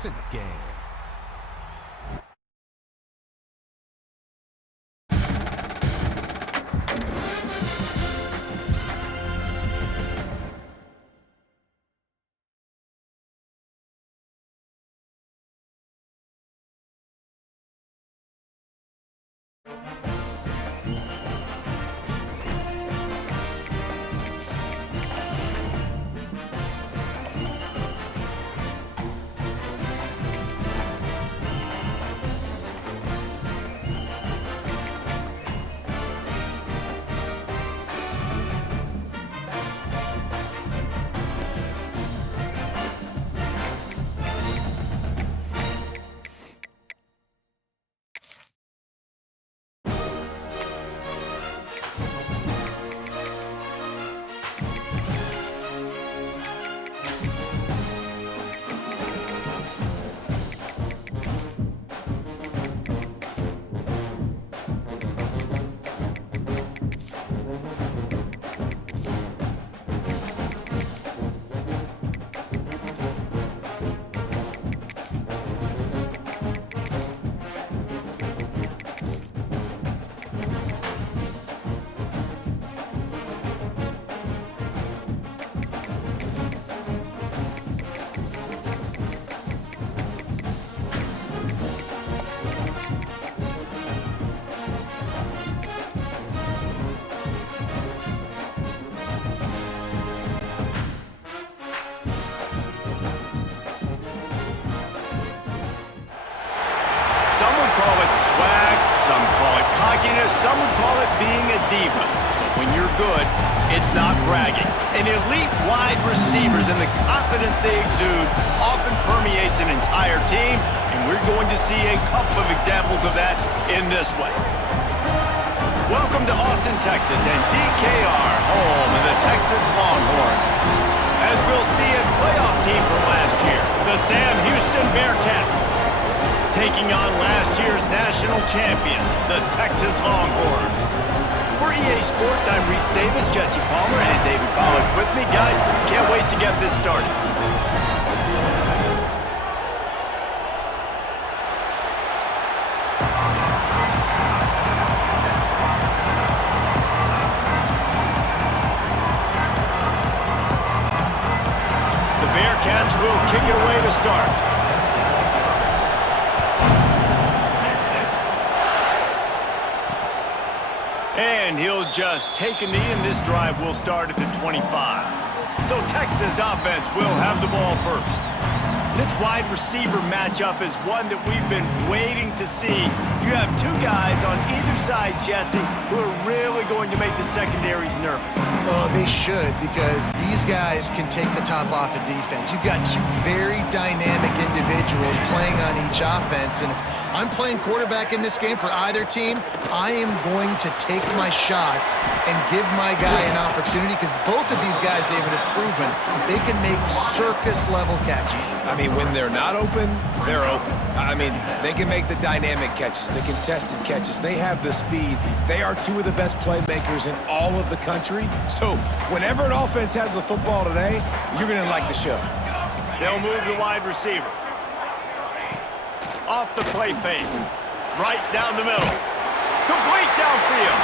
It's in the game. Some would call it swag, some call it cockiness, some would call it being a diva. But when you're good, it's not bragging. And elite wide receivers and the confidence they exude often permeates an entire team, and we're going to see a couple of examples of that in this one. Welcome to Austin, Texas, and DKR, home of the Texas Longhorns. As we'll see, a playoff team from last year, the Sam Houston Bearcats, taking on last year's national champions, the Texas Longhorns. For EA Sports, I'm Reese Davis, Jesse Palmer, and David Pollack with me. Guys, can't wait to get this started. The Bearcats will kick it away to start. And he'll just take a knee, and this drive will start at the 25. So Texas offense will have the ball first. This wide receiver matchup is one that we've been waiting to see. You have two guys on either side, Jesse, who are really going to make the secondaries nervous. Oh, they should, because these guys can take the top off of defense. You've got two very dynamic individuals playing on each offense, and if I'm playing quarterback in this game for either team, I am going to take my shots and give my guy an opportunity, because both of these guys, David, have proven they can make circus-level catches. I mean, when they're not open, they're open. I mean, they can make the dynamic catches, the contested catches. They have the speed. They are two of the best playmakers in all of the country. So whenever an offense has the football today, you're going to like the show. They'll move the wide receiver. Off the play fake. Right down the middle. Complete downfield.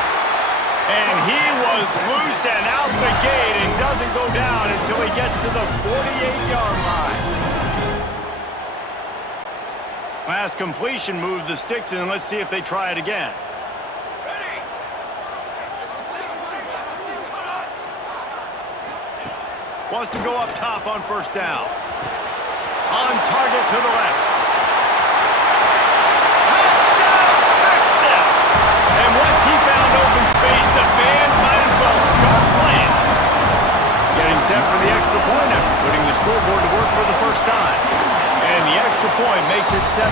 And he was loose and out the gate and doesn't go down until he gets to the 48-yard line. Last completion moved the sticks in. Let's see if they try it again. Wants to go up top on first down. On target to the left. Touchdown, Texas! And once he found open space, the band might as well start playing. Getting set for the extra point after putting the scoreboard to work for the first time. And the extra point makes it 7-0.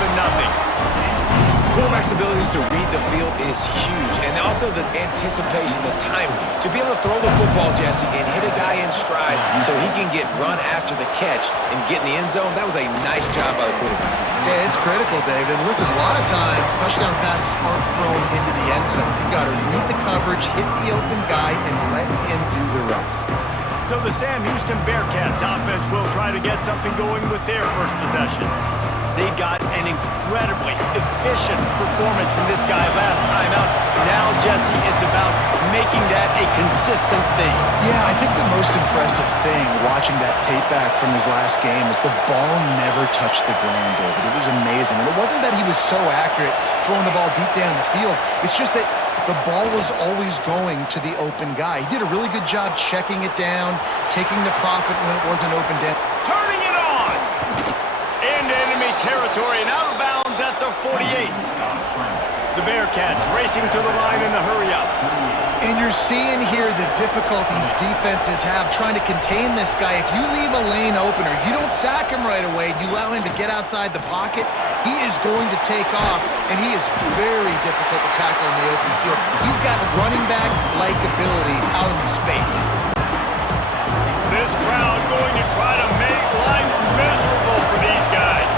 Quarterback's abilities to read the field is huge, and also the anticipation, the time to be able to throw the football, Jesse, and hit a guy in stride so he can get run after the catch and get in the end zone. That was a nice job by the quarterback. Yeah, it's critical, David. Listen, a lot of times, touchdown passes aren't thrown into the end zone. You've got to read the coverage, hit the open guy, and let him do the rest. So the Sam Houston Bearcats offense will try to get something going with their first possession. They got an incredibly efficient performance from this guy last time out. Now, Jesse, it's about making that a consistent thing. Yeah, I think the most impressive thing watching that tape back from his last game is the ball never touched the ground, David. It was amazing. And it wasn't that he was so accurate throwing the ball deep down the field. It's just that the ball was always going to the open guy. He did a really good job checking it down, taking the profit when it wasn't open down. Turning it on! Into enemy territory and out of bounds at the 48. The Bearcats racing to the line in the hurry-up. And you're seeing here the difficulties defenses have trying to contain this guy. If you leave a lane open or you don't sack him right away, you allow him to get outside the pocket, he is going to take off, and he is very difficult to tackle in the open field. He's got running back-like ability out in space. This crowd going to try to make life miserable for these guys.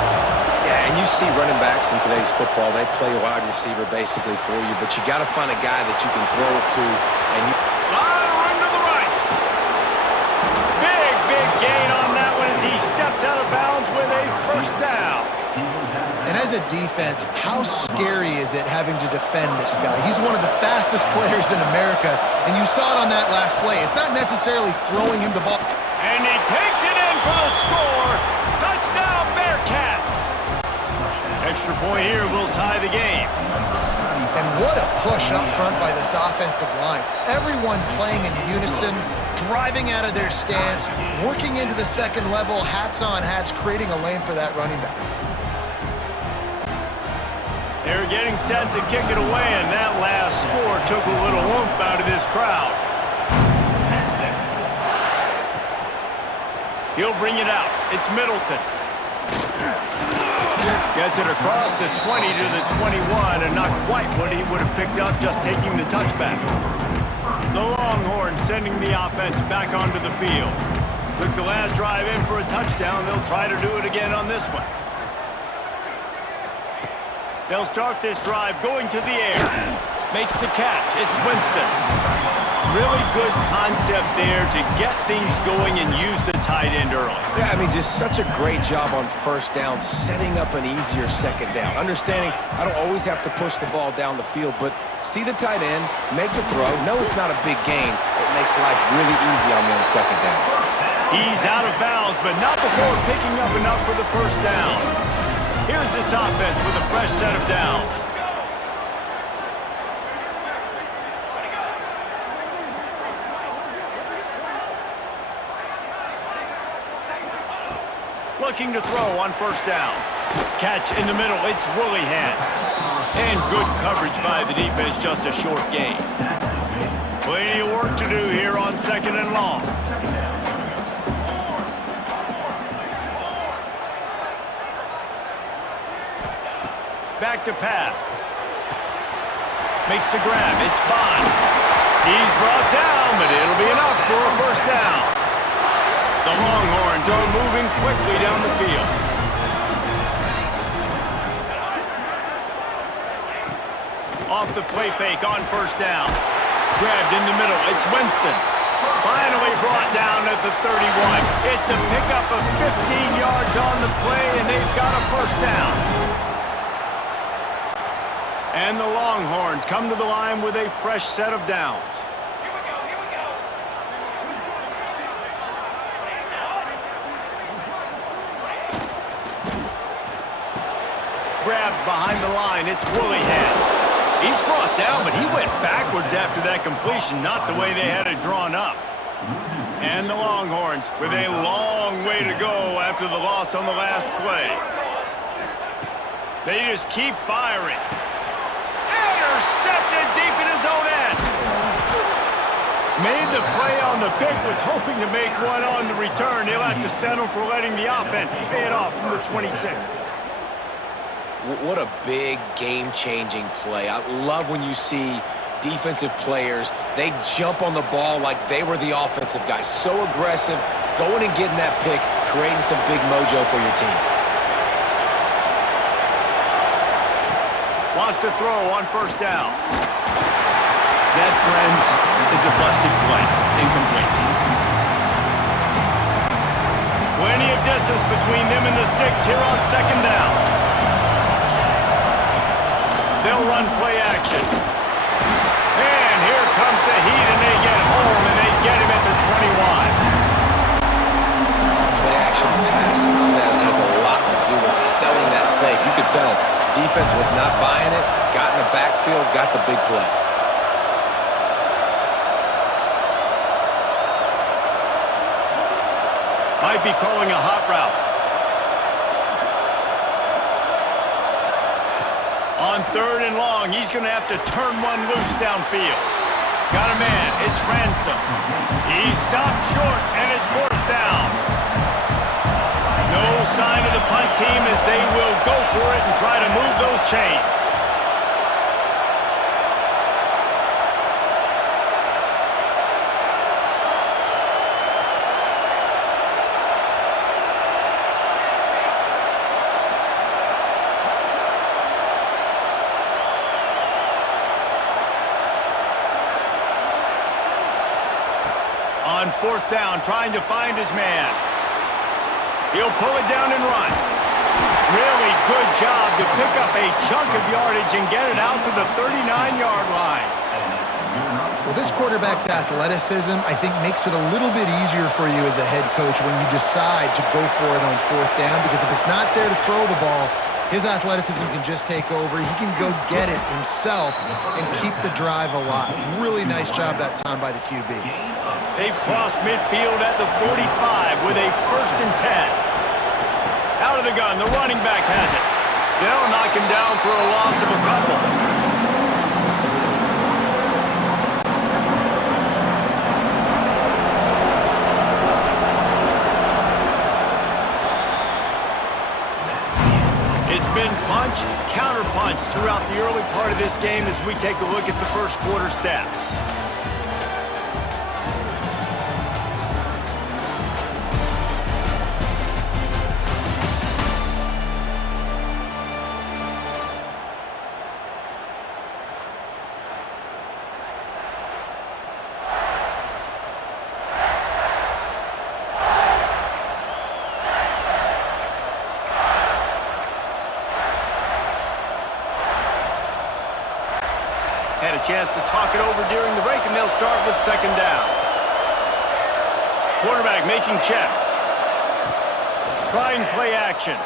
Yeah, and you see running backs in today's football, they play wide receiver basically for you, but you got to find a guy that you can throw it to. And you Run to the right. Big gain on that one as he steps out of bounds with a first down. And as a defense, how scary is it having to defend this guy? He's one of the fastest players in America, and you saw it on that last play. It's not necessarily throwing him the ball. And he takes it in for the score. Touchdown, Bearcats. Extra point here will tie the game. And what a push up front by this offensive line. Everyone playing in unison, driving out of their stance, working into the second level, hats on hats, creating a lane for that running back. They're getting set to kick it away, and that last score took a little oomph out of this crowd. He'll bring it out. It's Middleton. Gets it across the 20 to the 21, and not quite what he would have picked up just taking the touchback. The Longhorns sending the offense back onto the field. Took the last drive in for a touchdown. They'll try to do it again on this one. They'll start this drive going to the air. Makes the catch. It's Winston. Really good concept there to get things going and use the tight end early. Yeah, I mean, just such a great job on first down, setting up an easier second down. Understanding I don't always have to push the ball down the field, but see the tight end, make the throw. No, it's not a big gain. It makes life really easy on me on second down. He's out of bounds, but not before picking up enough for the first down. Here's this offense with a fresh set of downs. Looking to throw on first down. Catch in the middle, it's Willihan. And good coverage by the defense, just a short gain. Plenty of work to do here on second and long. Back to pass. Makes the grab, it's Bond. He's brought down, but it'll be enough for a first down. The Longhorns are moving quickly down the field. Off the play fake on first down. Grabbed in the middle. It's Winston. Finally brought down at the 31. It's a pickup of 15 yards on the play, and they've got a first down. And the Longhorns come to the line with a fresh set of downs. Grabbed behind the line, it's Willihan. He's brought down, but he went backwards after that completion, not the way they had it drawn up. And the Longhorns with a long way to go after the loss on the last play. They just keep firing. Intercepted deep in his own end. Made the play on the pick, was hoping to make one on the return. He'll have to settle for letting the offense pay it off from the 26. What a big game-changing play. I love when you see defensive players, they jump on the ball like they were the offensive guys. So aggressive, going and getting that pick, creating some big mojo for your team. Wants to throw on first down. That, friends, is a busted play. Incomplete. Plenty of distance between them and the sticks here on second down. They'll run play action. And here comes the heat, and they get home, and they get him at the 21. Play action pass success has a lot to do with selling that fake. You could tell defense was not buying it, got in the backfield, got the big play. Might be calling a hot route. On 3rd and long, he's going to have to turn one loose downfield. Got a man. It's Ransom. He stopped short, and it's 4th down. No sign of the punt team as they will go for it and try to move those chains. On 4th down, trying to find his man. He'll pull it down and run. Really good job to pick up a chunk of yardage and get it out to the 39-yard line. Well, this quarterback's athleticism, I think, makes it a little bit easier for you as a head coach when you decide to go for it on 4th down, because if it's not there to throw the ball, his athleticism can just take over. He can go get it himself and keep the drive alive. Really nice job that time by the QB. They've crossed midfield at the 45 with a 1st and 10. Out of the gun, the running back has it. They'll knock him down for a loss of a couple. It's been punch, counter-punch throughout the early part of this game as we take a look at the first quarter stats. Had a chance to talk it over during the break, and they'll start with 2nd down. Quarterback making checks. Trying play action.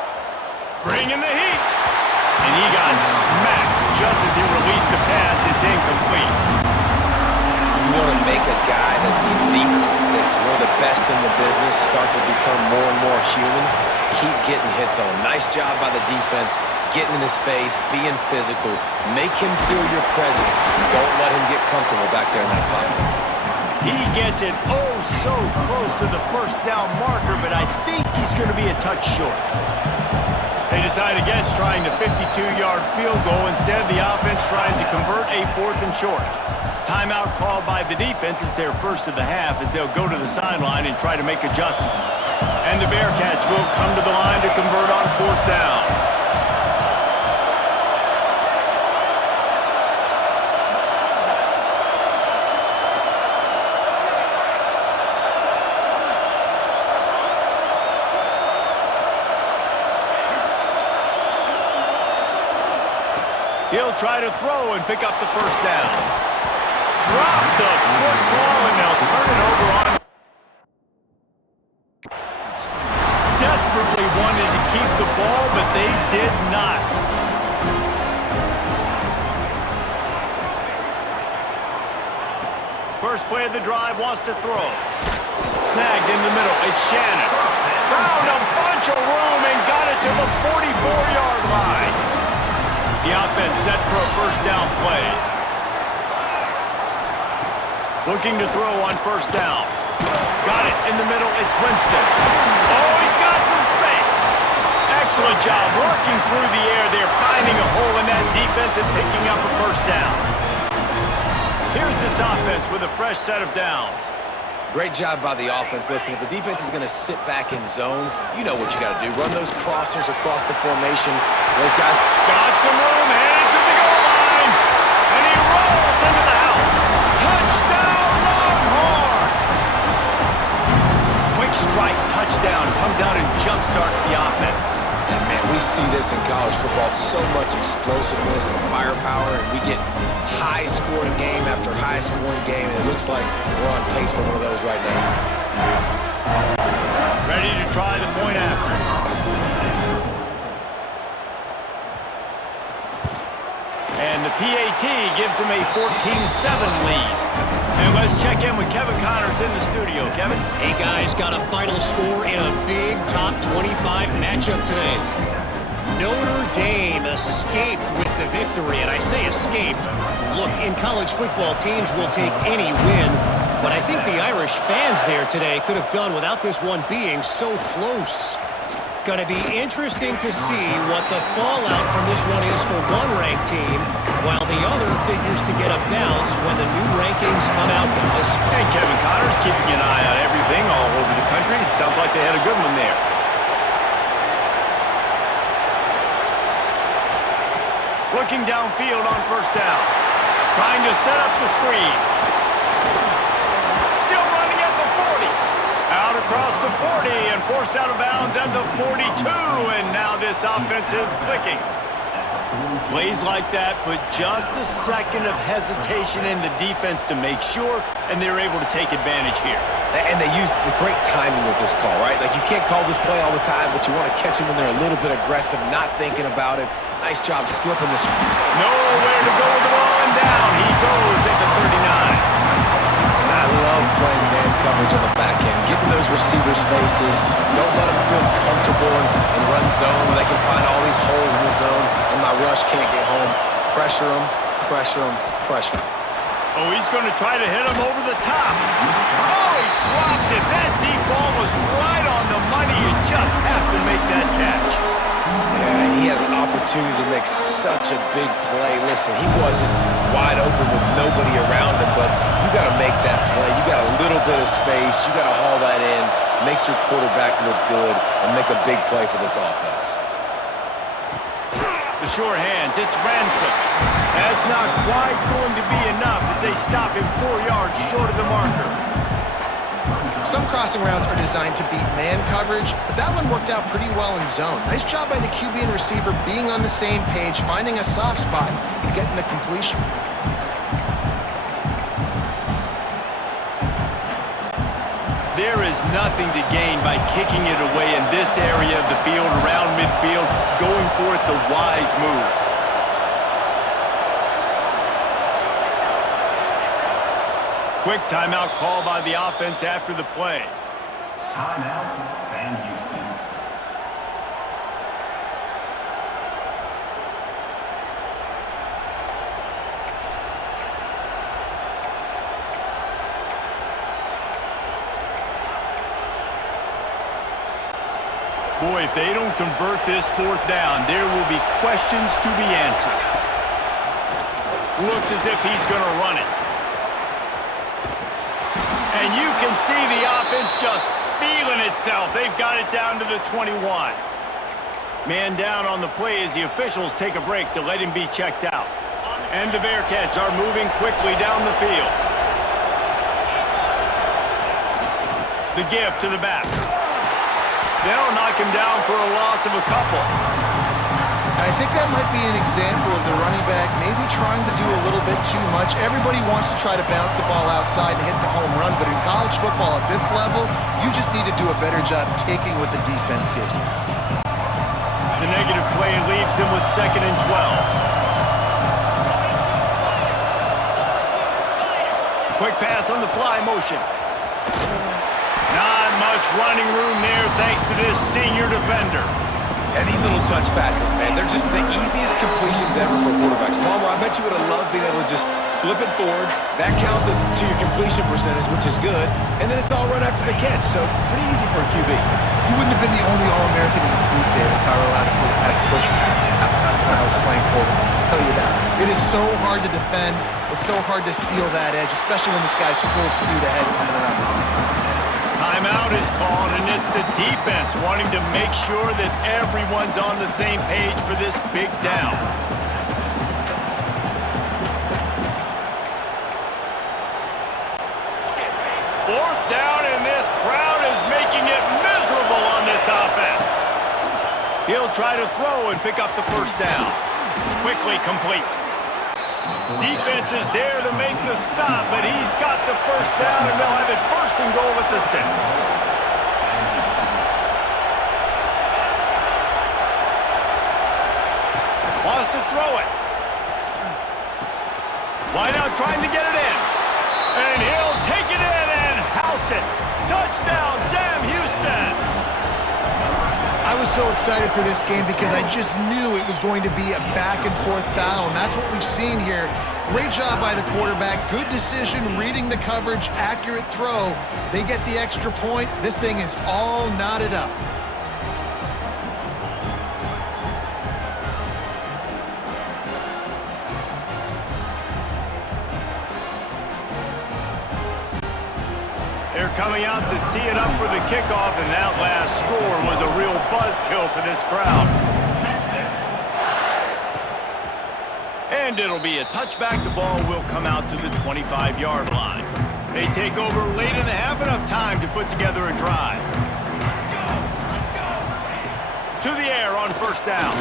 Bringing the heat. And he got smacked just as he released the pass. It's incomplete. You want to make a guy that's elite, that's one of the best in the business, start to become more and more human. Keep getting hits on him. Nice job by the defense, getting in his face, being physical. Make him feel your presence. Don't let him get comfortable back there in that pocket. He gets it oh so close to the 1st down marker, but I think he's going to be a touch short. They decide against trying the 52-yard field goal. Instead, the offense trying to convert a 4th and short. Timeout called by the defense. It's their first of the half as they'll go to the sideline and try to make adjustments. And the Bearcats will come to the line to convert on 4th down. He'll try to throw and pick up the 1st down. Drop the football, and they'll turn it over on. Desperately wanted to keep the ball, but they did not. First play of the drive, wants to throw. Snagged in the middle. It's Shannon. Found a bunch of room and got it to the 44-yard line. The offense set for a 1st down play. Looking to throw on 1st down. Got it in the middle. It's Winston. Oh, he's got some space. Excellent job working through the air. They're finding a hole in that defense and picking up a 1st down. Here's this offense with a fresh set of downs. Great job by the offense. Listen, if the defense is going to sit back in zone, you know what you got to do. Run those crossers across the formation. Those guys got some room, headed to the goal line, and he rolls into the house. Touchdown, Longhorns! Quick strike touchdown. touchdown, comes out and jumpstarts the offense. And man, we see this in college football, so much explosiveness and firepower, and we get high-scoring game after high-scoring game, and it looks like we're on pace for one of those right now. Ready to try the point after. And the PAT gives them a 14-7 lead. And let's check in with Kevin Connors in the studio. Kevin? Hey, guys, got a final score in a big top 25 matchup today. Notre Dame escaped with the victory, and I say escaped. Look, in college football, teams will take any win, but I think the Irish fans there today could have done without this one being so close. Going to be interesting to see what the fallout from this one is for one ranked team, while the other figures to get a bounce when the new rankings come out, guys. And Kevin Connors keeping an eye on everything all over the country. Sounds like they had a good one there. Looking downfield on first down. Trying to set up the screen. Still running at the 40. Out across the 40 and forced out of bounds at the 42. And now this offense is clicking. Plays like that put just a second of hesitation in the defense to make sure, and they're able to take advantage here. And they use the great timing with this call, right? Like, you can't call this play all the time, but you want to catch them when they're a little bit aggressive, not thinking about it. Nice job slipping this. Nowhere to go with the ball, and down he goes at the 39. And I love playing man coverage on the back end, getting those receivers' faces. Don't let them feel comfortable and run zone where they can find all these holes in the zone, and my rush can't get home. Pressure them, pressure them, pressure them. Oh, he's going to try to hit him over the top. Oh, he dropped it. That deep ball was right on the money. You just have to make that catch. Yeah, and he had an opportunity to make such a big play. Listen, he wasn't wide open with nobody around him, but you got to make that play. You got a little bit of space. You got to haul that in, make your quarterback look good, and make a big play for this offense. The sure hands, it's Ransom. That's not quite going to be enough as they stop him 4 yards short of the marker. Some crossing routes are designed to beat man coverage, but that one worked out pretty well in zone. Nice job by the QB and receiver being on the same page, finding a soft spot, and getting the completion. There is nothing to gain by kicking it away in this area of the field, around midfield, going for it the wise move. Quick timeout call by the offense after the play. Timeout, Sam Houston. Boy, if they don't convert this fourth down, there will be questions to be answered. Looks as if he's going to run it. And you can see the offense just feeling itself. They've got it down to the 21. Man down on the play as the officials take a break to let him be checked out. And the Bearcats are moving quickly down the field. The give to the back. They'll knock him down for a loss of a couple. I think that might be an example of the running back maybe trying to do a little bit too much. Everybody wants to try to bounce the ball outside and hit the home run, but in college football at this level, you just need to do a better job taking what the defense gives you. The negative play leaves them with 2nd and 12. Quick pass on the fly motion. Not much running room there thanks to this senior defender. And these little touch passes, man, they're just the easiest completions ever for quarterbacks. Palmer, I bet you would have loved being able to just flip it forward. That counts as to your completion percentage, which is good. And then it's all run after the catch, so pretty easy for a QB. You wouldn't have been the only All-American in this booth, David, if I were allowed to push passes when I was playing quarterback. I'll tell you that. It is so hard to defend. It's so hard to seal that edge, especially when this guy's full speed ahead coming around the inside. Timeout is called, and it's the defense wanting to make sure that everyone's on the same page for this big down. Fourth down, and this crowd is making it miserable He'll try to throw and pick up the first down. Quickly complete. Defense is there to make the stop, but he's got the first down, and they'll have it first and goal at the 6. Wants to throw it. Wide out trying to get it in. And he'll take it in and house it. Touchdown, Sam Houston. I was so excited for this game because I just knew it was going to be a back-and-forth battle, and that's what we've seen here. Great job by the quarterback. Good decision, reading the coverage, accurate throw. They get the extra point. This thing is all knotted up. They're coming out to tee it up for the kickoff, and that last score was a real buzzkill for this crowd. And it'll be a touchback. The ball will come out to the 25-yard line. They take over late in the half, enough time to put together a drive. To the air on first down.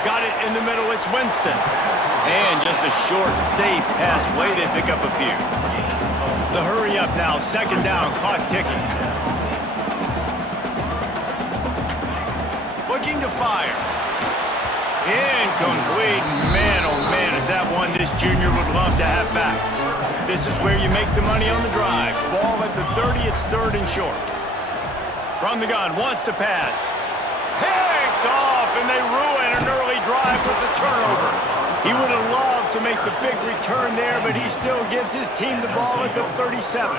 Got it in the middle, it's Winston. And just a short, safe pass play, they pick up a few. The hurry up now, second down, clock ticking. Looking to fire. Incomplete. Man, oh man, is that one this junior would love to have back. This is where you make the money on the drive. Ball at the 30, it's third and short. From the gun, wants to pass. Picked off, and they ruin an early drive with the turnover. He would have loved to make the big return there, but he still gives his team the ball at the 37.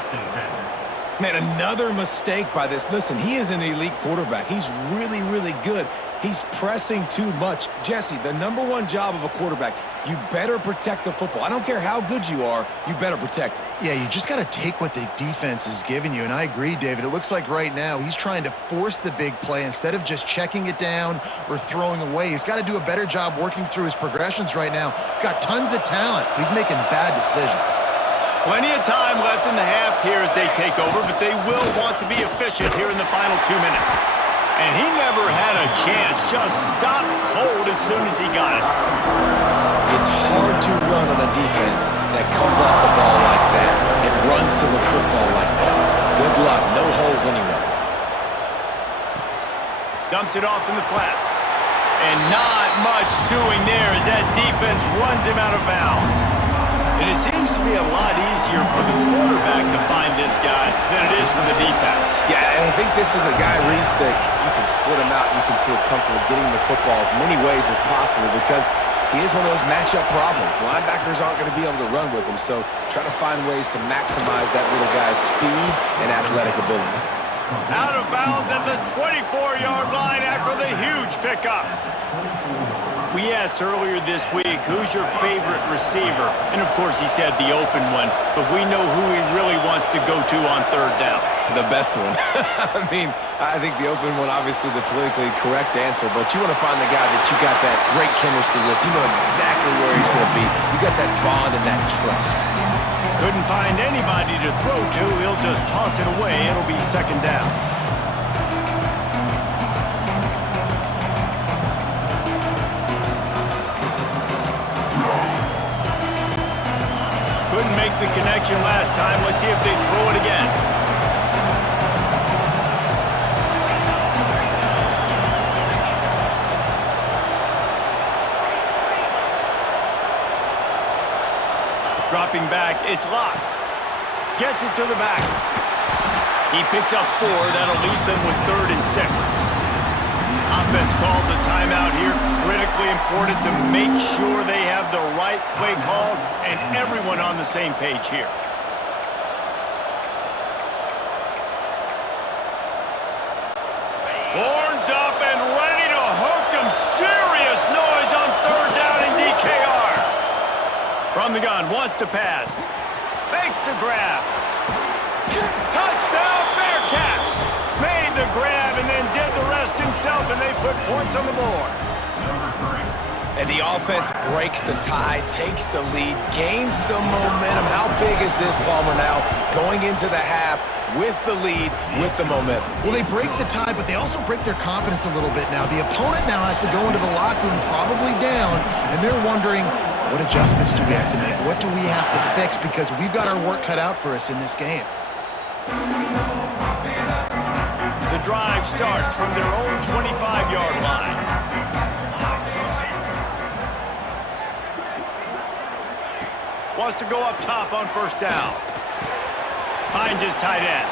Man, another mistake by this. Listen, he is an elite quarterback. He's really, really good. He's pressing too much. Jesse, the #1 job of a quarterback, you better protect the football. I don't care how good you are, you better protect it. Yeah, you just got to take what the defense is giving you, and I agree, David. It looks like right now he's trying to force the big play instead of just checking it down or throwing away. He's got to do a better job working through his progressions right now. He's got tons of talent. He's making bad decisions. Plenty of time left in the half here as they take over, but they will want to be efficient here in the final 2 minutes. And he never had a chance, just stopped cold as soon as he got it. It's hard to run on a defense that comes off the ball like that and runs to the football like that. Good luck, no holes anywhere. Dumps it off in the flats. And not much doing there as that defense runs him out of bounds. And it seems to be a lot easier for the quarterback to find this guy than it is for the defense. Yeah, and I think this is a guy, Reese, that you can split him out and you can feel comfortable getting the football as many ways as possible because he is one of those matchup problems. Linebackers aren't going to be able to run with him, so try to find ways to maximize that little guy's speed and athletic ability. Out of bounds at the 24-yard line after the huge pickup. We asked earlier this week, who's your favorite receiver? And of course he said the open one, but we know who he really wants to go to on third down. The best one. I mean, I think the open one, obviously the politically correct answer, but you want to find the guy that you got that great chemistry with. You know exactly where he's going to be. You got that bond and that trust. Couldn't find anybody to throw to. He'll just toss it away. It'll be second down. Couldn't make the connection last time. Let's see if they throw it again. Dropping back, it's locked. Gets it to the back. He picks up 4. That'll leave them with 3rd and 6. Offense calls a timeout here. Critically important to make sure they have the right play called and everyone on the same page here. Horns up and ready to hook them. Serious noise on third down in DKR. From the gun, wants to pass. Makes the grab. Touchdown, Bearcats! Made the grab and then did the rest himself, and they put points on the board. And the offense breaks the tie, takes the lead, gains some momentum. How big is this, Palmer, now? Going into the half, with the lead, with the momentum. Well, they break the tie, but they also break their confidence a little bit now. The opponent now has to go into the locker room probably down, and they're wondering, what adjustments do we have to make? What do we have to fix? Because we've got our work cut out for us in this game. The drive starts from their own 25-yard line. Wants to go up top on first down. Finds his tight end.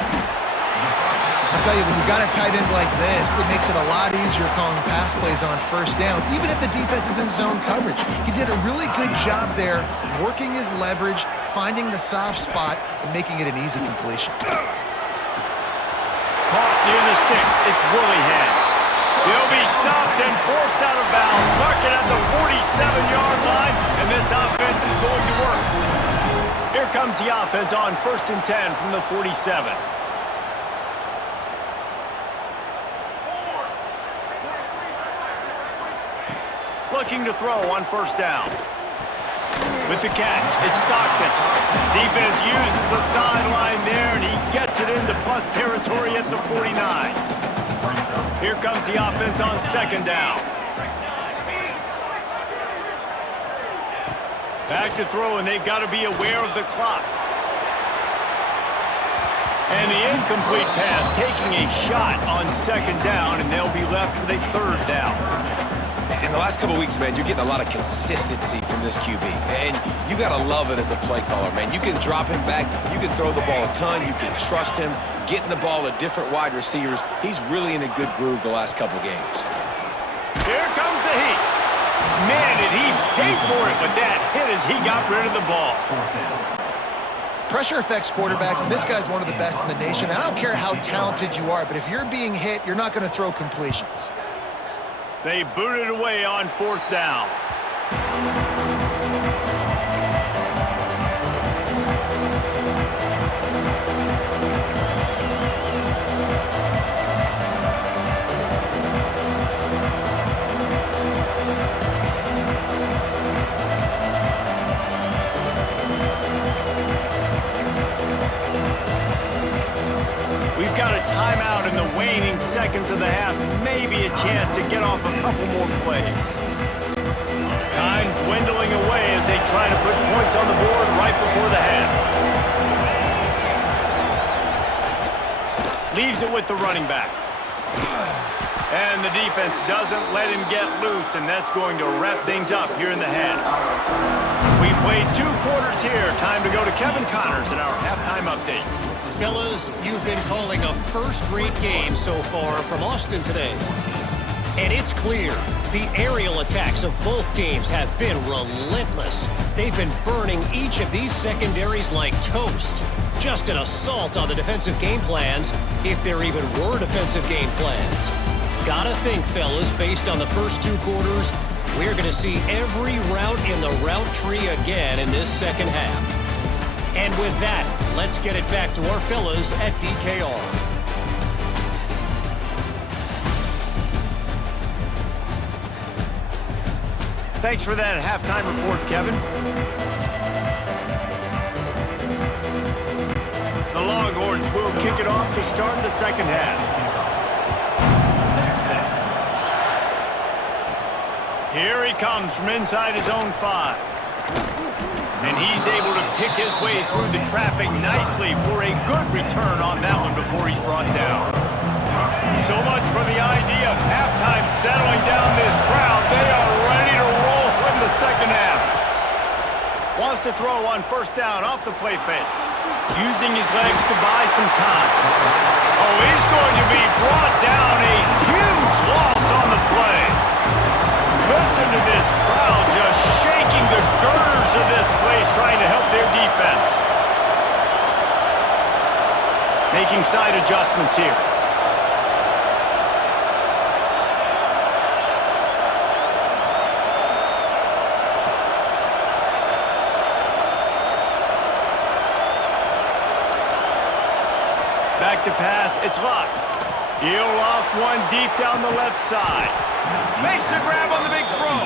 I'll tell you, when you've got a tight end like this, it makes it a lot easier calling pass plays on first down, even if the defense is in zone coverage. He did a really good job there, working his leverage, finding the soft spot, and making it an easy completion. Caught near the sticks. It's Willingham. He'll be stopped and forced out of bounds. Marking at the 47-yard line, and this offense is going to work. Here comes the offense on 1st and 10 from the 47. Looking to throw on first down. With the catch, it's Stockton. Defense uses the sideline there, and he gets it into plus territory at the 49. Here comes the offense on 2nd down. Back to throw, and they've got to be aware of the clock. And the incomplete pass taking a shot on 2nd down, and they'll be left with a 3rd down. In the last couple of weeks, man, you're getting a lot of consistency from this QB. And you got to love it as a play caller, man. You can drop him back. You can throw the ball a ton. You can trust him, getting the ball to different wide receivers. He's really in a good groove the last couple games. Here comes the heat. Man, did he pay for it with that hit as he got rid of the ball. Pressure affects quarterbacks, and this guy's one of the best in the nation. I don't care how talented you are, but if you're being hit, you're not going to throw completions. They boot it away on 4th down. We've got a timeout in the waning seconds of the half. Maybe a chance to get off a couple more plays. Time dwindling away as they try to put points on the board right before the half. Leaves it with the running back. And the defense doesn't let him get loose, and that's going to wrap things up here in the half. We've played 2 quarters here. Time to go to Kevin Connors in our halftime update. Fellas, you've been calling a first-rate game so far from Austin today. And it's clear, the aerial attacks of both teams have been relentless. They've been burning each of these secondaries like toast. Just an assault on the defensive game plans, if there even were defensive game plans. Gotta think, fellas, based on the first 2 quarters, we're going to see every route in the route tree again in this second half. And with that, let's get it back to our fellas at DKR. Thanks for that halftime report, Kevin. The Longhorns will kick it off to start the second half. Here he comes from inside his own 5. And he's able to pick his way through the traffic nicely for a good return on that one before he's brought down. So much for the idea of halftime settling down this crowd. They are ready to roll in the second half. Wants to throw on first down off the play fake. Using his legs to buy some time. Oh, he's going to be brought down. A huge loss on the play. Listen to this crowd just shaking the girders of this place, trying to help their defense. Making side adjustments here. Back to pass, it's Locke. He'll loft one deep down the left side. Makes the grab on the big throw.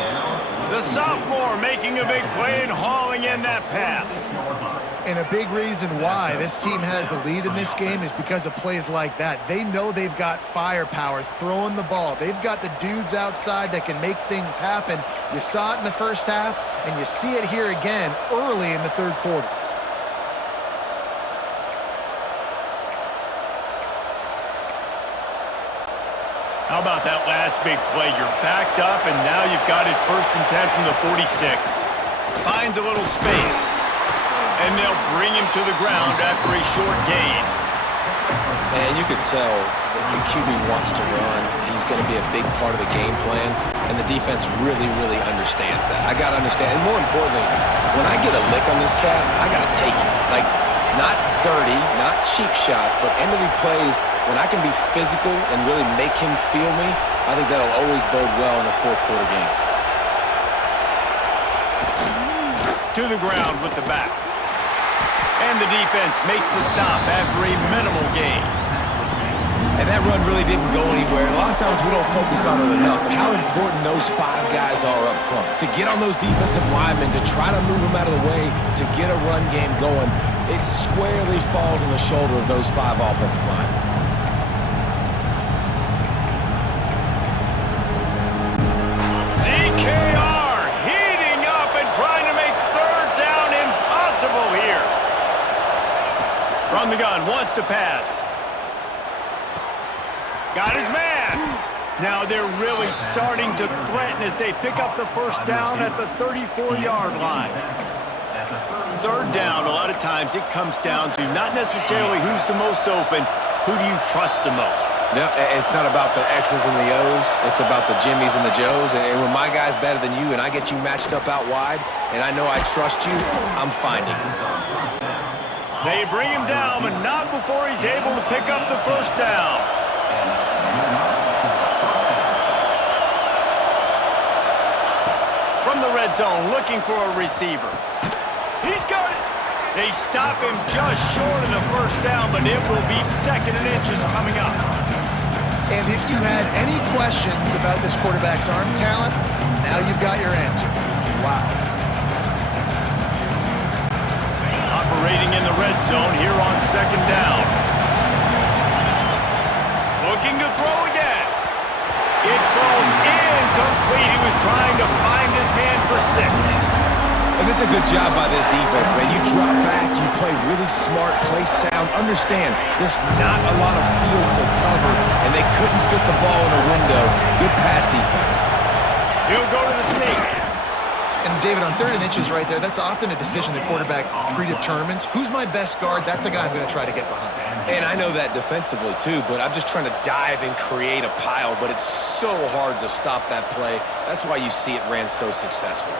The sophomore making a big play and hauling in that pass. And a big reason why this team has the lead in this game is because of plays like that. They know they've got firepower throwing the ball. They've got the dudes outside that can make things happen. You saw it in the first half, and you see it here again early in the third quarter. How about that last big play? You're backed up, and now you've got it 1st and 10 from the 46. Finds a little space, and they'll bring him to the ground after a short gain. And you could tell the QB wants to run. He's going to be a big part of the game plan, and the defense really, really understands that. I got to understand, and more importantly, when I get a lick on this cat, I got to take it. Like, not dirty, not cheap shots, but end-of-the plays, when I can be physical and really make him feel me, I think that'll always bode well in a fourth quarter game. To the ground with the back. And the defense makes the stop after a minimal gain. And that run really didn't go anywhere. A lot of times we don't focus on it enough, but how important those 5 guys are up front. To get on those defensive linemen, to try to move them out of the way, to get a run game going, it squarely falls on the shoulder of those 5 offensive linemen. DKR heating up and trying to make 3rd down impossible here. From the gun, wants to pass. Got his man. Now they're really starting to threaten as they pick up the 1st down at the 34-yard line. 3rd down, a lot of times it comes down to not necessarily who's the most open, who do you trust the most? No, it's not about the X's and the O's. It's about the Jimmys and the Joes. And when my guy's better than you and I get you matched up out wide and I know I trust you, I'm finding you. They bring him down, but not before he's able to pick up the 1st down. From the red zone, looking for a receiver. He's got it. They stop him just short of the 1st down, but it will be 2nd and inches coming up. And if you had any questions about this quarterback's arm talent, now you've got your answer. Wow. Operating in the red zone here on 2nd down. Looking to throw again. It falls incomplete. He was trying to find his man for 6. And it's a good job by this defense, man. You drop back, you play really smart, play sound. Understand, there's not a lot of field to cover, and they couldn't fit the ball in a window. Good pass defense. He'll go to the sneak. And David, on 3rd and inches right there, that's often a decision the quarterback predetermines. Who's my best guard? That's the guy I'm going to try to get behind. And I know that defensively, too, but I'm just trying to dive and create a pile, but it's so hard to stop that play. That's why you see it ran so successfully.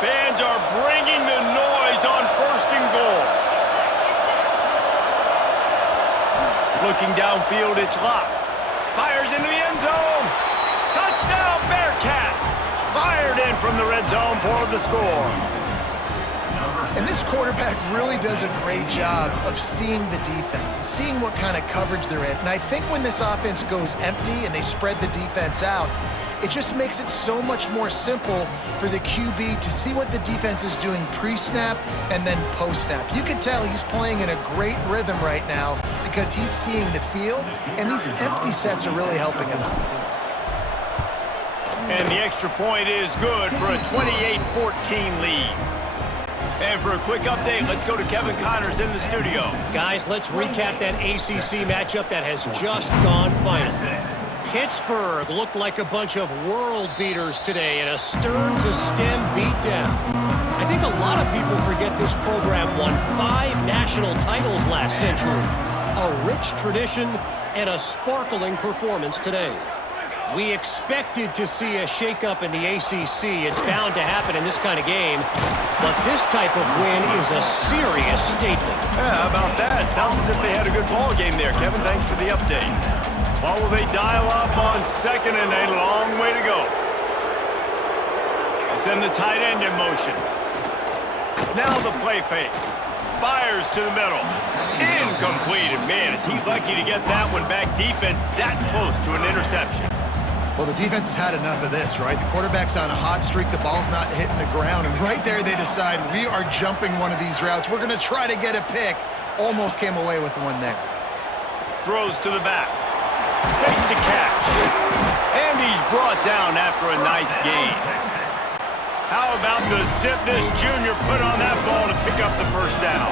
Fans are bringing the noise on 1st and goal. Looking downfield, it's locked. Fires into the end zone. Touchdown, Bearcats. Fired in from the red zone for the score. And this quarterback really does a great job of seeing the defense and seeing what kind of coverage they're in. And I think when this offense goes empty and they spread the defense out, it just makes it so much more simple for the QB to see what the defense is doing pre-snap and then post-snap. You can tell he's playing in a great rhythm right now because he's seeing the field, and these empty sets are really helping him out. And the extra point is good for a 28-14 lead. And for a quick update, let's go to Kevin Connors in the studio. Guys, let's recap that ACC matchup that has just gone final. Pittsburgh looked like a bunch of world beaters today in a stern-to-stem beatdown. I think a lot of people forget this program won 5 national titles last century. A rich tradition and a sparkling performance today. We expected to see a shakeup in the ACC. It's bound to happen in this kind of game. But this type of win is a serious statement. Yeah, how about that? Sounds as if they had a good ball game there. Kevin, thanks for the update. What will they dial up on 2nd and a long way to go? They send the tight end in motion. Now the play fake. Fires to the middle. Incomplete. And man, is he lucky to get that one back. Defense that close to an interception. Well, the defense has had enough of this, right? The quarterback's on a hot streak. The ball's not hitting the ground. And right there, they decide, we are jumping one of these routes. We're going to try to get a pick. Almost came away with one there. Throws to the back. Makes the catch. And he's brought down after a nice gain. How about the zip this junior put on that ball to pick up the first down?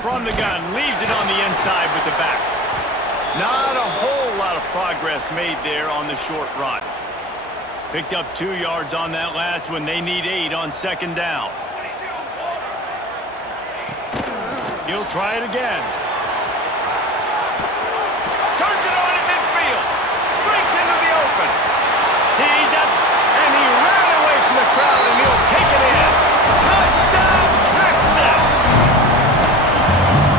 From the gun, leaves it on the inside with the back. Not a whole lot of progress made there on the short run. Picked up 2 yards on that last one. They need 8 on second down. He'll try it again. Turns it on in midfield. Breaks into the open. He's up, and he ran away from the crowd, and he'll take it in. Touchdown, Texas!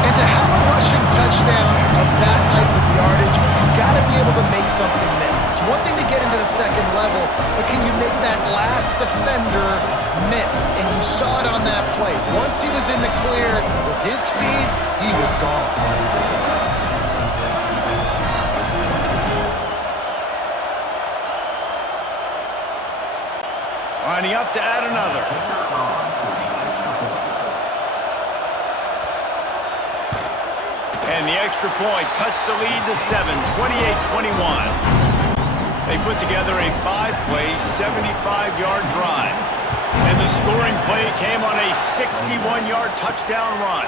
And to have a rushing touchdown of that type of yardage, you've got to be able to make something miss. It's one thing to get into the second level, but can you make that last defender miss? And you saw it on that play. Once he was in the clear with his speed, he was gone. Lining up to add another. And the extra point cuts the lead to 7, 28-21. They put together a 5-play, 75-yard drive. And the scoring play came on a 61-yard touchdown run.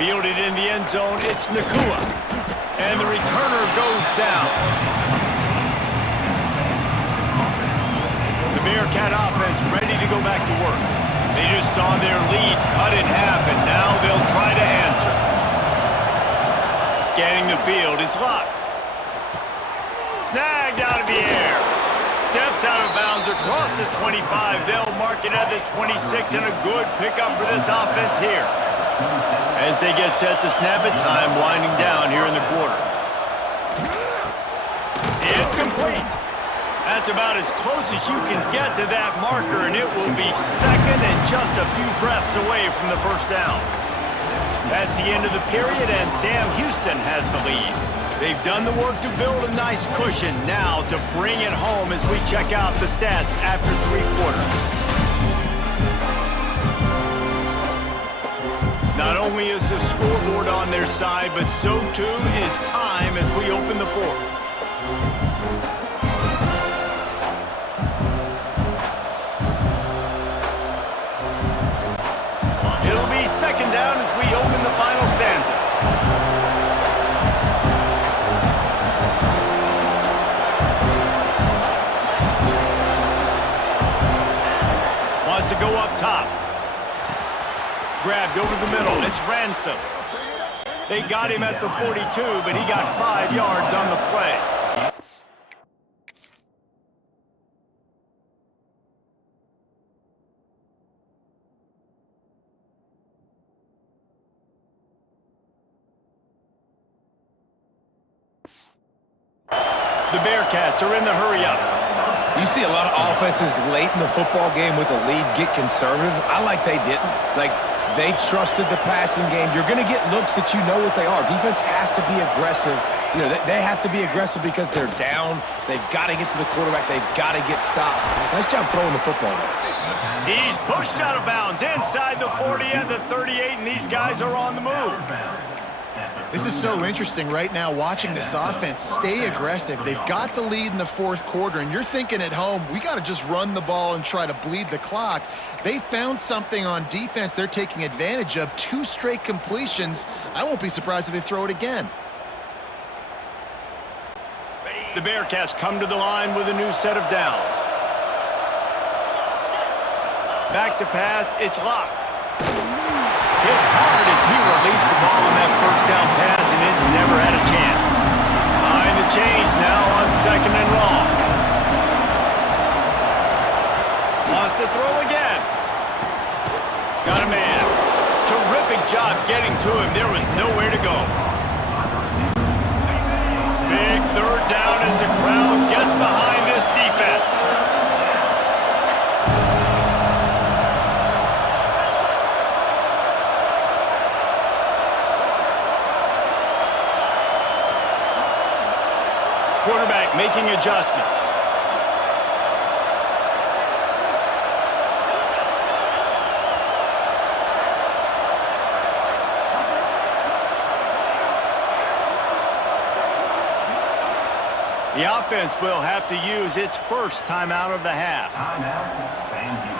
Fielded in the end zone, it's Nakua. And the returner goes down. The Bearcat offense ready to go back to work. They just saw their lead cut in half, and now they'll try to answer. Scanning the field, it's Locke. Snagged out of the air. Steps out of bounds across the 25. They'll mark it at the 26, and a good pickup for this offense here. As they get set to snap it, time winding down here in the quarter. It's complete. That's about as close as you can get to that marker, and it will be second and just a few breaths away from the first down. That's the end of the period, and Sam Houston has the lead. They've done the work to build a nice cushion. Now to bring it home as we check out the stats after 3 quarters. Not only is the scoreboard on their side, but so too is time as we open the fourth. It'll be second down as we open the final stanza. Wants to go up top. Grabbed over the middle. It's Ransom. They got him at the 42, but he got 5 yards on the play. The Bearcats are in the hurry-up. You see a lot of offenses late in the football game with a lead get conservative. I like they didn't. Like, they trusted the passing game. You're going to get looks that you know what they are. Defense has to be aggressive. You know, they have to be aggressive because they're down. They've got to get to the quarterback. They've got to get stops. Nice job throwing the football there. He's pushed out of bounds inside the 40 and the 38, and these guys are on the move. This is so interesting right now, watching this offense stay aggressive. They've got the lead in the fourth quarter, and you're thinking at home, we got to just run the ball and try to bleed the clock. They found something on defense they're taking advantage of. 2 straight completions. I won't be surprised if they throw it again. The Bearcats come to the line with a new set of downs. Back to pass, it's Locke. Hit hard as he released the ball on that first down pass, and it never had a chance. Behind the chains now on second and long. Wants to throw again. Got a man. Terrific job getting to him. There was nowhere to go. Big third down as the crowd gets behind this defense. making adjustments. The offense will have to use its first timeout of the half. Timeout, Sam Houston.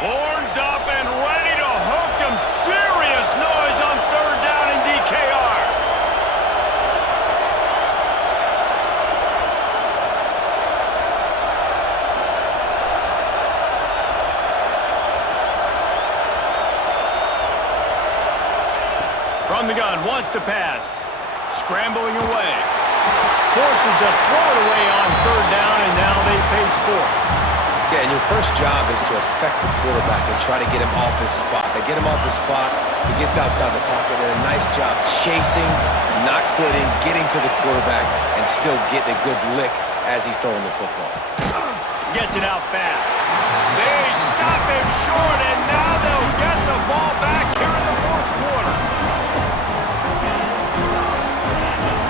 Horns up and ready to hook them. Serious noise on third down in DKR. From the gun, wants to pass. Scrambling away. Forced to just throw it away on third down, and now they face fourth. Yeah, and your first job is to affect the quarterback and try to get him off his spot. They get him off his spot, he gets outside the pocket, and a nice job chasing, not quitting, getting to the quarterback, and still getting a good lick as he's throwing the football. Gets it out fast. They stop him short, and now they'll get the ball back here in the fourth quarter.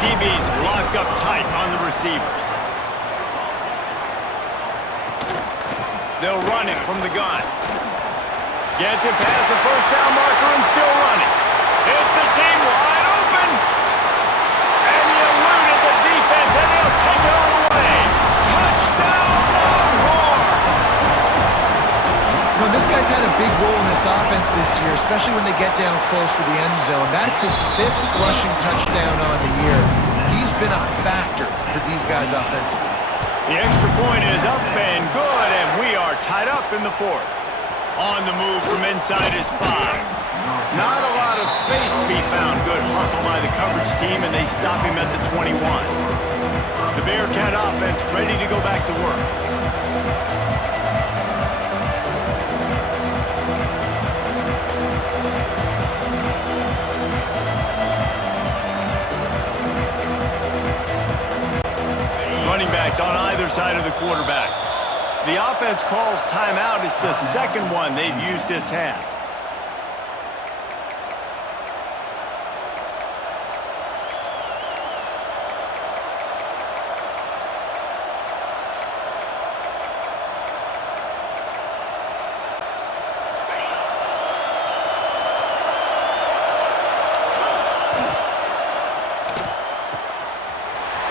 DB's locked up tight on the receivers. They'll run it from the gun. Gets it past the first down marker and still running. It's a seam wide open. And he eluded the defense, and he'll take it all the way. Touchdown, Longhorns! You know, this guy's had a big role in this offense this year, especially when they get down close to the end zone. That's his 5th rushing touchdown on the year. He's been a factor for these guys offensively. The extra point is up and good, and we are tied up in the fourth. On the move from inside is 5. Not a lot of space to be found. Good hustle by the coverage team, and they stop him at the 21. The Bearcat offense ready to go back to work. Running backs on either side of the quarterback. The offense calls timeout. It's the second one they've used this half.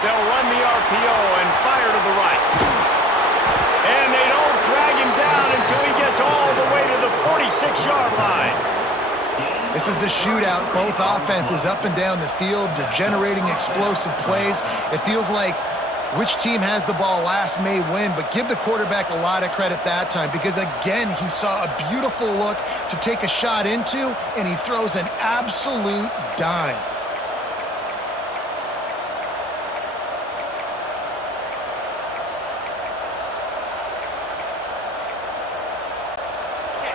They'll run the RPO and fire to the right. And they don't drag him down until he gets all the way to the 46-yard line. This is a shootout. Both offenses up and down the field. They're generating explosive plays. It feels like which team has the ball last may win, but give the quarterback a lot of credit that time because, again, he saw a beautiful look to take a shot into, and he throws an absolute dime.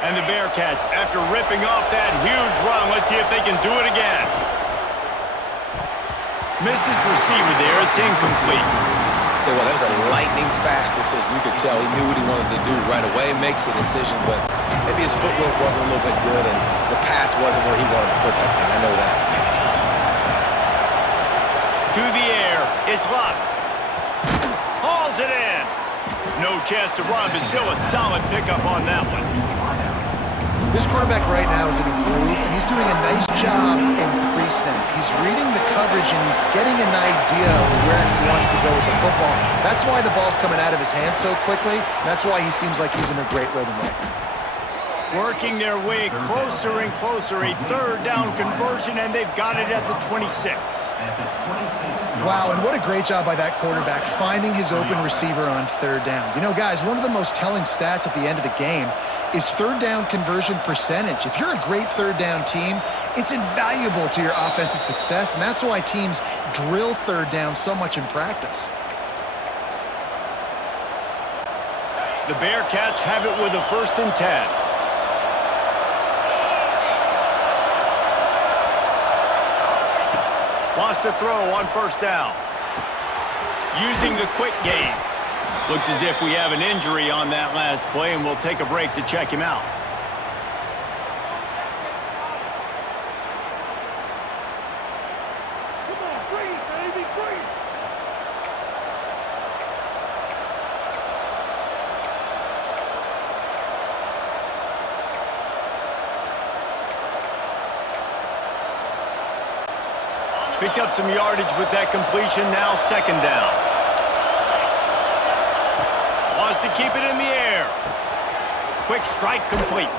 And the Bearcats, after ripping off that huge run, let's see if they can do it again. Missed his receiver there. It's incomplete. Tell you what, that was a lightning fast decision. You could tell he knew what he wanted to do right away, makes the decision, but maybe his footwork wasn't a little bit good and the pass wasn't where he wanted to put that thing. I know that. To the air. It's Lott. Hauls it in. No chance to run, but still a solid pickup on that one. This quarterback right now is in a groove, and he's doing a nice job in pre-snap. He's reading the coverage, and he's getting an idea of where he wants to go with the football. That's why the ball's coming out of his hands so quickly, and that's why he seems like he's in a great rhythm right now. Working their way closer and closer. A third down conversion, and they've got it at the 26. Wow, and what a great job by that quarterback finding his open receiver on third down. You know, guys, one of the most telling stats at the end of the game is third down conversion percentage. If you're a great third down team, it's invaluable to your offensive success, and that's why teams drill third down so much in practice. The Bearcats have it with a 1st and 10. Wants to throw on 1st down. Using the quick game. Looks as if we have an injury on that last play, and we'll take a break to check him out. Picked up some yardage with that completion, now second down. Wants to keep it in the air. Quick strike complete.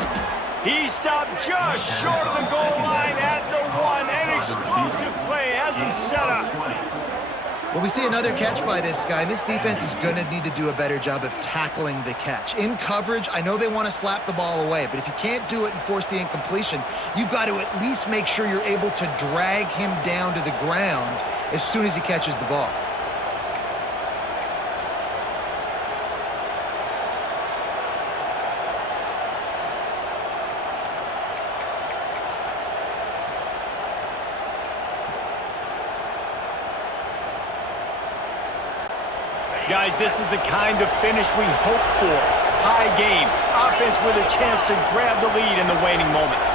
He stopped just short of the goal line at the 1. An explosive play has him set up. Well, we see another catch by this guy, and this defense is going to need to do a better job of tackling the catch. In coverage, I know they want to slap the ball away, but if you can't do it and force the incompletion, you've got to at least make sure you're able to drag him down to the ground as soon as he catches the ball. Guys, this is the kind of finish we hoped for. Tie game. Offense with a chance to grab the lead in the waning moments.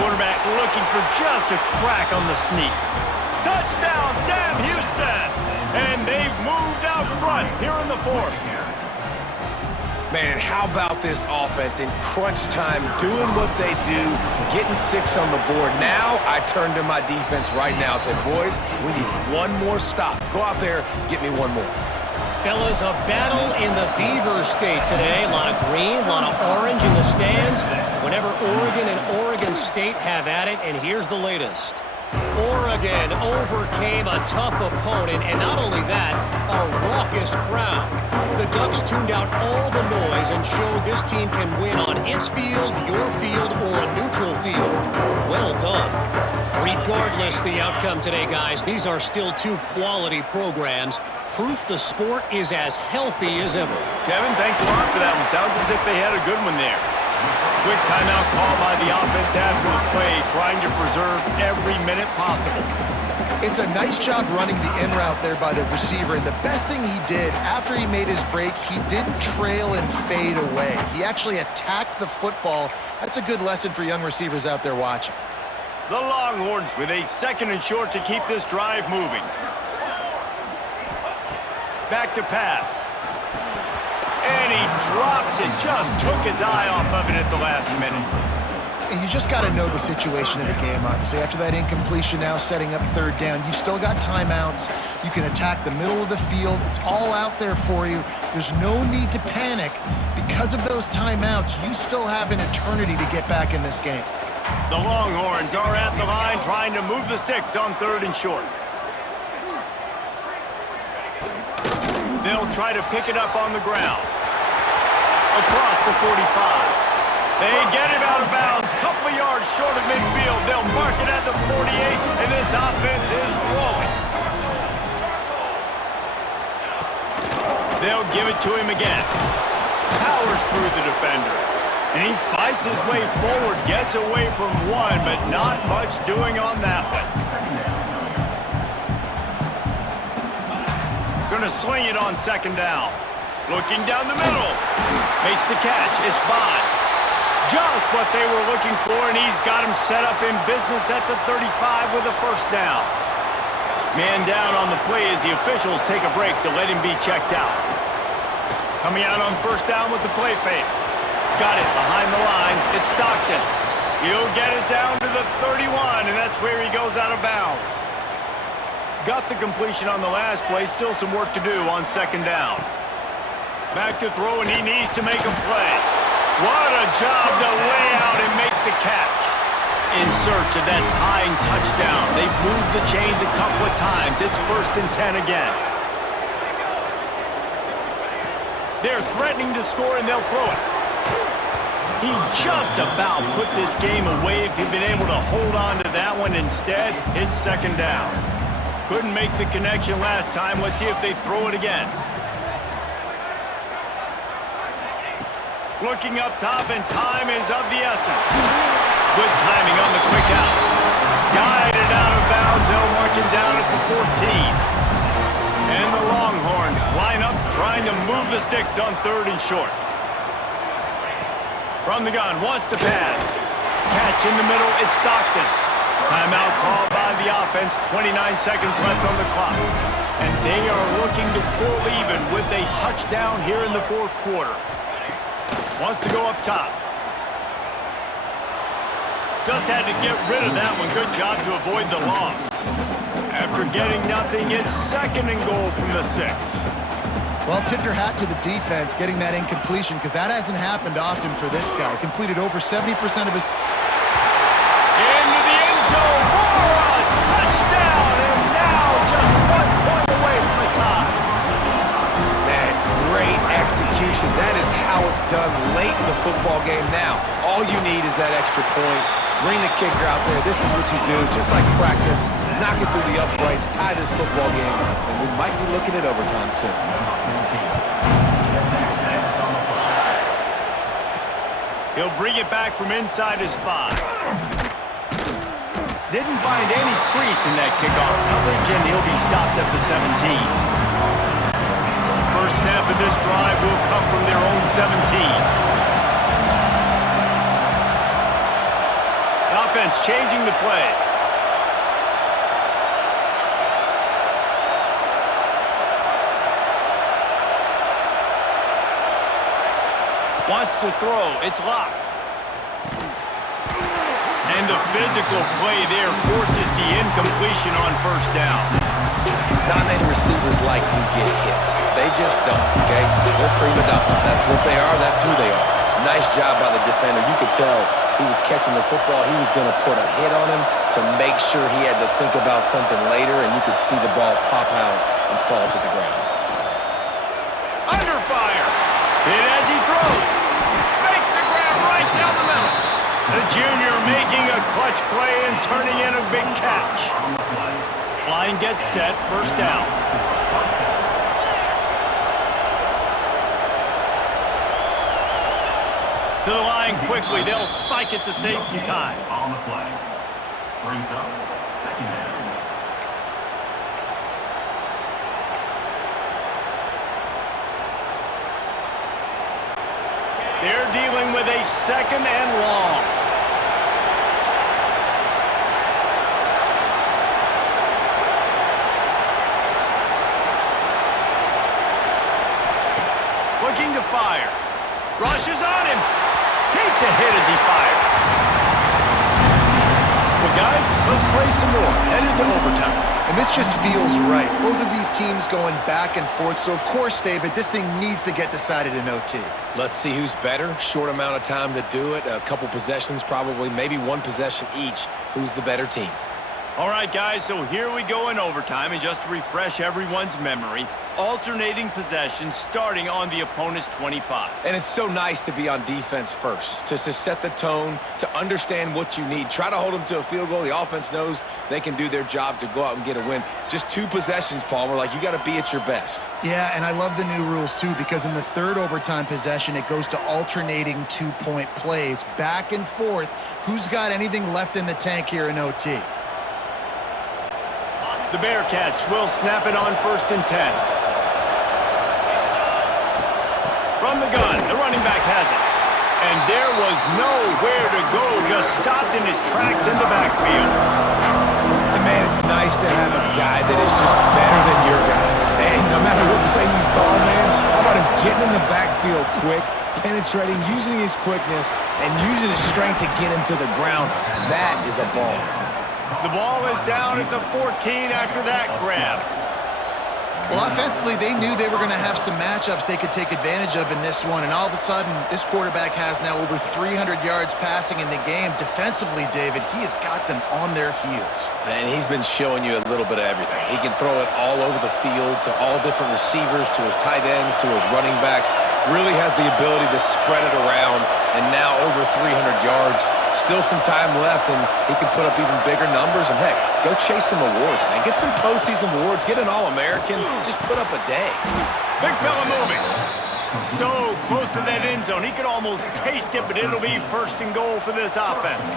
Quarterback looking for just a crack on the sneak. Touchdown, Sam Houston! And they've moved out front here in the 4th. Man, how about this offense in crunch time, doing what they do, getting 6 on the board. Now, I turn to my defense right now and say, boys, we need one more stop. Go out there, get me one more. Fellas, a battle in the Beaver State today. A lot of green, a lot of orange in the stands. Whenever Oregon and Oregon State have at it, and here's the latest. Oregon overcame a tough opponent, and not only that, a raucous crowd. The Ducks tuned out all the noise and showed this team can win on its field, your field, or a neutral field. Well done. Regardless the outcome today, guys, these are still 2 quality programs. Proof the sport is as healthy as ever. Kevin, thanks a lot for that one. Sounds as if they had a good one there. Quick timeout call by the offense after the play, trying to preserve every minute possible. It's a nice job running the in route there by the receiver, and the best thing he did after he made his break, he didn't trail and fade away. He actually attacked the football. That's a good lesson for young receivers out there watching. The Longhorns with a 2nd and short to keep this drive moving. Back to pass. And he drops it. Just took his eye off of it at the last minute. And you just got to know the situation of the game, obviously. After that incompletion, now setting up 3rd down, you've still got timeouts. You can attack the middle of the field. It's all out there for you. There's no need to panic. Because of those timeouts, you still have an eternity to get back in this game. The Longhorns are at the line trying to move the sticks on 3rd and short. They'll try to pick it up on the ground. Across the 45. They get him out of bounds. Couple of yards short of midfield. They'll mark it at the 48, and this offense is rolling. They'll give it to him again. Powers through the defender. And he fights his way forward, gets away from one, but not much doing on that one. Gonna swing it on 2nd down. Looking down the middle. Makes the catch. It's Bond. Just what they were looking for, and he's got him set up in business at the 35 with a 1st down. Man down on the play as the officials take a break to let him be checked out. Coming out on 1st down with the play fake. Got it behind the line. It's Stockton. He'll get it down to the 31, and that's where he goes out of bounds. Got the completion on the last play. Still some work to do on 2nd down. Back to throw, and he needs to make a play. What a job to lay out and make the catch. In search of that tying touchdown. They've moved the chains a couple of times. It's 1st and 10 again. They're threatening to score, and they'll throw it. He just about put this game away if he'd been able to hold on to that one. Instead, it's 2nd down. Couldn't make the connection last time. Let's see if they throw it again. Looking up top, and time is of the essence. Good timing on the quick out. Guided out of bounds. They'll mark him down at the 14. And the Longhorns line up, trying to move the sticks on 3rd and short. From the gun, wants to pass. Catch in the middle, it's Stockton. Timeout called by the offense, 29 seconds left on the clock. And they are looking to pull even with a touchdown here in the 4th quarter. Wants to go up top. Just had to get rid of that one. Good job to avoid the loss. After getting nothing, it's 2nd and goal from the 6. Well, tip your hat to the defense getting that incompletion because that hasn't happened often for this guy. Completed over 70% of his... Into the end zone for a touchdown, and now just 1 point away from a tie. Man, great execution. That is how it's done late in the football game now. All you need is that extra point. Bring the kicker out there. This is what you do, just like practice. Knock it through the uprights, tie this football game, and we might be looking at overtime soon. He'll bring it back from inside his 5. Didn't find any crease in that kickoff coverage, and he'll be stopped at the 17. First snap of this drive will come from their own 17. Offense changing the play. Wants to throw. It's locked. And the physical play there forces the incompletion on first down. Not many receivers like to get hit. They just don't, okay? They're prima donnas. That's what they are. That's who they are. Nice job by the defender. You could tell he was catching the football. He was going to put a hit on him to make sure he had to think about something later, and you could see the ball pop out and fall to the ground. Under fire. Hit as he throws. Makes the grab right down the middle. The junior making a clutch play and turning in a big catch. Line gets set. First down. To the line quickly. They'll spike it to save some time. On the play. Brings up 2nd down. They're dealing with a 2nd and long. Looking to fire. Rushes on him. Takes a hit as he fires. Well, guys, let's play some more. Headed to overtime. And this just feels right. Both of these teams going back and forth. So, of course, David, this thing needs to get decided in OT. Let's see who's better. Short amount of time to do it. A couple possessions probably, maybe 1 possession each. Who's the better team? All right, guys, so here we go in overtime. And just to refresh everyone's memory, alternating possessions starting on the opponent's 25. And it's so nice to be on defense first, to set the tone, to understand what you need. Try to hold them to a field goal. The offense knows they can do their job to go out and get a win. Just 2 possessions, Palmer. Like, you got to be at your best. Yeah, and I love the new rules, too, because in the 3rd overtime possession, it goes to alternating 2-point plays, back and forth. Who's got anything left in the tank here in OT? The Bearcats will snap it on 1st and 10. From the gun, the running back has it. And there was nowhere to go, just stopped in his tracks in the backfield. And man, it's nice to have a guy that is just better than your guys. And no matter what play you call, man, how about him getting in the backfield quick, penetrating, using his quickness, and using his strength to get him to the ground. That is a ball. The ball is down at the 14 after that grab. Well, offensively, they knew they were going to have some matchups they could take advantage of in this one, and all of a sudden, this quarterback has now over 300 yards passing in the game. Defensively, David, he has got them on their heels. And he's been showing you a little bit of everything. He can throw it all over the field to all different receivers, to his tight ends, to his running backs. Really has the ability to spread it around, and now over 300 yards. Still some time left, and he can put up even bigger numbers. And, heck, go chase some awards, man. Get some postseason awards. Get an All-American. Just put up a day. Big fella moving. So close to that end zone. He could almost taste it, but it'll be 1st and goal for this offense.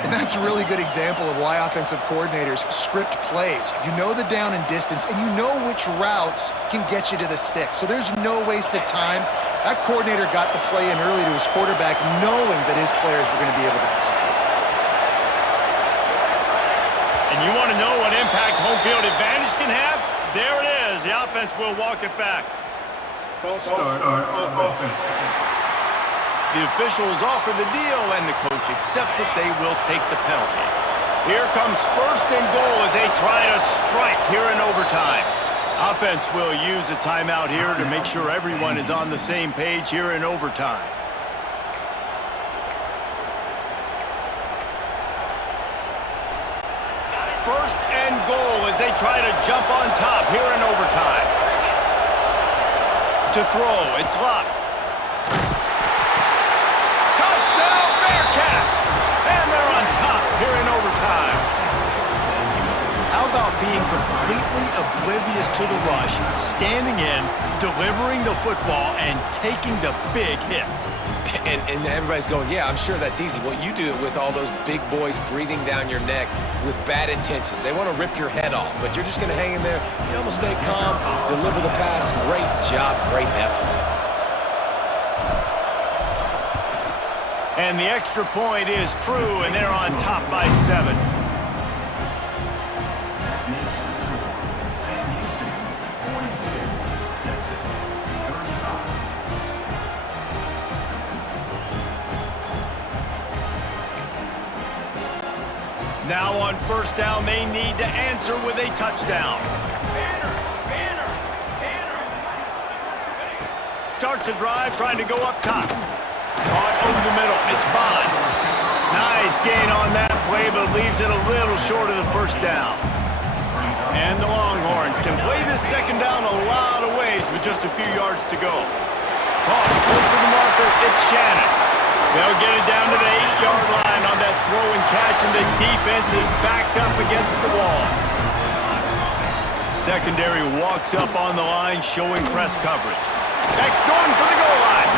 And that's a really good example of why offensive coordinators script plays. You know the down and distance, and you know which routes can get you to the stick. So there's no wasted time. That coordinator got the play in early to his quarterback, knowing that his players were going to be able to execute. And you want to know what impact home field advantage can have? There it is. The offense will walk it back. False start on offense. The officials offer the deal, and the coach accepts it. They will take the penalty. Here comes first and goal as they try to strike here in overtime. Offense will use a timeout here to make sure everyone is on the same page here in overtime. First and goal as they try to jump on top here in overtime. To throw, it's Luck. Touchdown Bearcats! And they're on top here in overtime. How about being completely oblivious to the rush, standing in, delivering the football, and taking the big hit? And everybody's going, yeah, I'm sure that's easy. Well, you do it with all those big boys breathing down your neck with bad intentions. They want to rip your head off, but you're just going to hang in there. You almost stay calm, deliver the pass. Great job, great effort. And the extra point is true, and they're on top by 7. Now on first down, they need to answer with a touchdown. Starts a drive, trying to go up top. Caught over the middle. It's Bond. Nice gain on that play, but leaves it a little short of the first down. And the Longhorns can play this second down a lot of ways with just a few yards to go. Caught close to the marker. It's Shannon. They'll get it down to the 8-yard line on that throw and catch, and the defense is backed up against the wall. Secondary walks up on the line, showing press coverage. Next, going for the goal line.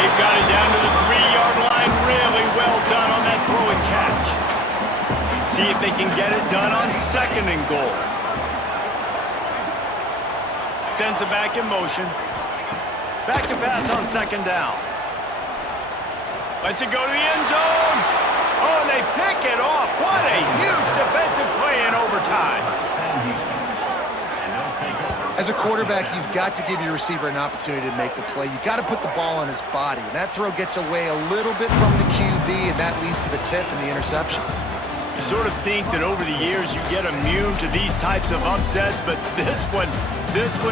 They've got it down to the 3-yard line. Really well done on that throw and catch. See if they can get it done on second and goal. Sends it back in motion. Back to pass on second down. Lets it go to the end zone. Oh, and they pick it off. What a huge defensive play in overtime. As a quarterback, you've got to give your receiver an opportunity to make the play. You've got to put the ball on his body. And that throw gets away a little bit from the QB, and that leads to the tip and the interception. You sort of think that over the years you get immune to these types of upsets, but this one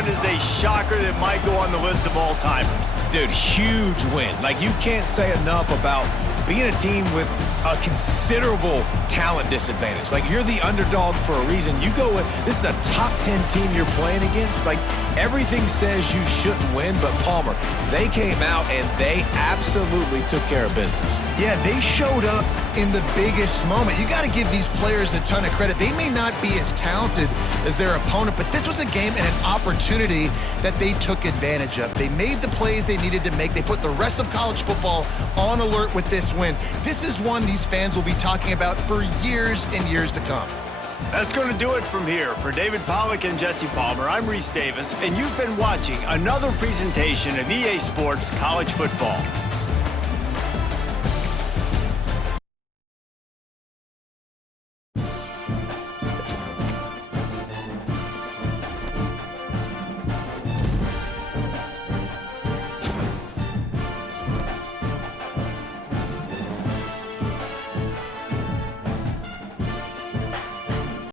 is a shocker that might go on the list of all-timers. Dude, huge win. Like, you can't say enough about being a team with a considerable talent disadvantage. Like, you're the underdog for a reason. You go with, this is a top 10 team you're playing against. Like, everything says you shouldn't win, but Palmer, they came out and they absolutely took care of business. Yeah, they showed up in the biggest moment. You got to give these players a ton of credit. They may not be as talented as their opponent, but this was a game and an opportunity that they took advantage of. They made the plays they needed to make. They put the rest of college football on alert with this win. This is one these fans will be talking about for years and years to come. That's going to do it from here. For David Pollack and Jesse Palmer, I'm Reese Davis, and you've been watching another presentation of EA Sports College Football.